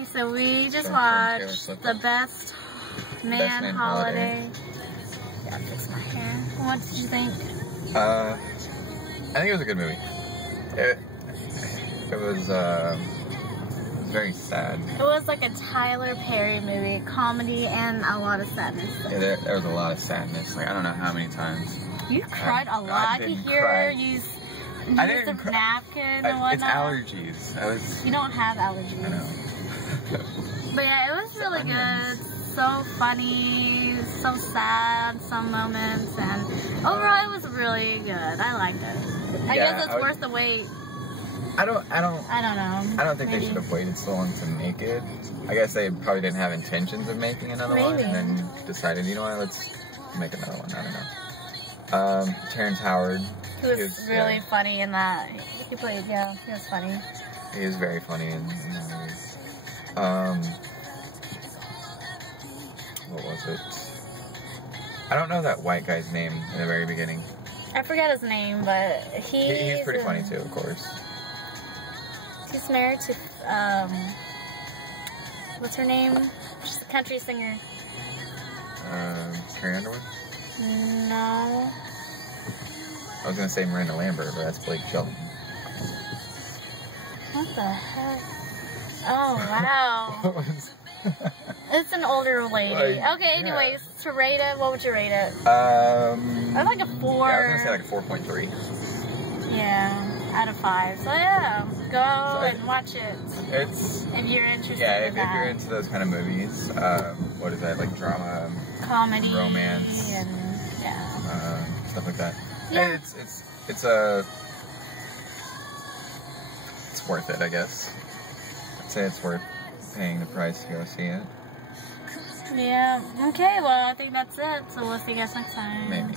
Okay, so we just watched The Best Man Holiday. Yeah, fix my hair. What did you think? I think it was a good movie. It was very sad. It was like a Tyler Perry movie, comedy and a lot of sadness. Yeah, there was a lot of sadness. Like, I don't know how many times. You cried a lot. I didn't hear cry. you use I the didn't cry. napkin and whatnot. It's allergies. You don't have allergies. I know. But yeah, it was really good. So funny, so sad, some moments, and overall it was really good. I liked it. I guess it's worth the wait. I don't know. I don't think they should have waited so long to make it. I guess they probably didn't have intentions of making another one, and then decided, you know what, let's make another one. I don't know. Terrence Howard. He was really funny in that. He played, he was funny. He is very funny in that movie. What was it? I don't know that white guy's name in the very beginning. I forget his name, but he's pretty funny too, of course. He's married to, what's her name? She's a country singer. Carrie Underwood? No. I was gonna say Miranda Lambert, but that's Blake Shelton. What the heck? Oh, wow. It's an older lady. Okay, anyways, to rate it, what would you rate it? I'm like a 4. Yeah, I was gonna say like a 4.3. Yeah, out of 5. So yeah, go and watch it. If you're interested in that. If you're into those kind of movies, what is that, like drama, comedy, romance, and stuff like that. Yeah. It's worth it, I guess. I'd say it's worth paying the price to go see it. Yeah. Okay, well, I think that's it. So we'll see you guys next time. Maybe.